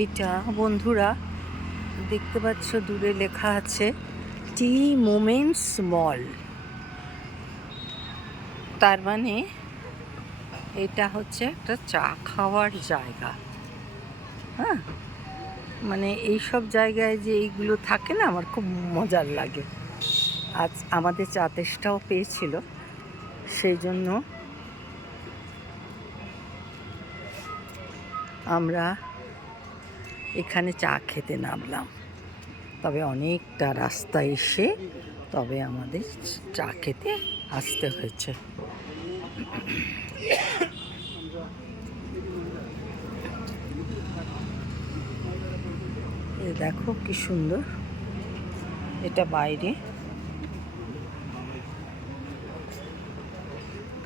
এটা বন্ধুরা দেখতে পাচ্ছ দূরে লেখা আছে টি মোমেন্টস মল। তার মানে এটা হচ্ছে একটা চা খাওয়ার জায়গা। হ্যাঁ, মানে এইসব জায়গায় যে এইগুলো থাকে না, আমার খুব মজার লাগে। আজ আমাদের চা তেষ্টাও পেয়েছিল, সেই জন্য আমরা এখানে চা খেতে নামলাম। তবে অনেকটা রাস্তা এসে তবে আমাদের চা খেতে আসতে হয়েছে। দেখো কি সুন্দর, এটা বাইরে,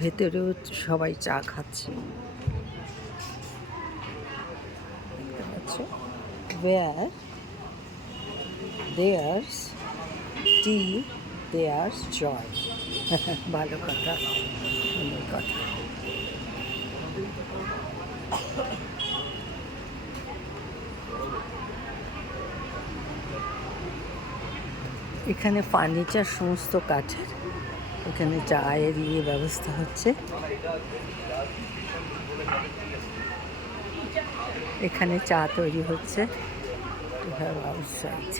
ভেতরেও সবাই চা খাচ্ছে। দেখতে পাচ্ছ, where there's tea there's joy। ভালো কথা, সুন্দর কথা। এখানে ফার্নিচার সমস্ত কাঠের, এখানে চায়ের ব্যবস্থা হচ্ছে। এখানে চা তৈরি হচ্ছে। আউটসাইড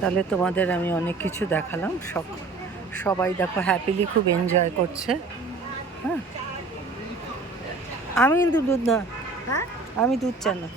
তাহলে তোমাদের আমি অনেক কিছু দেখালাম। সবাই দেখো হ্যাপিলি খুব এনজয় করছে। হ্যাঁ, আমি কিন্তু দুধ না, আমি দুধ চা না।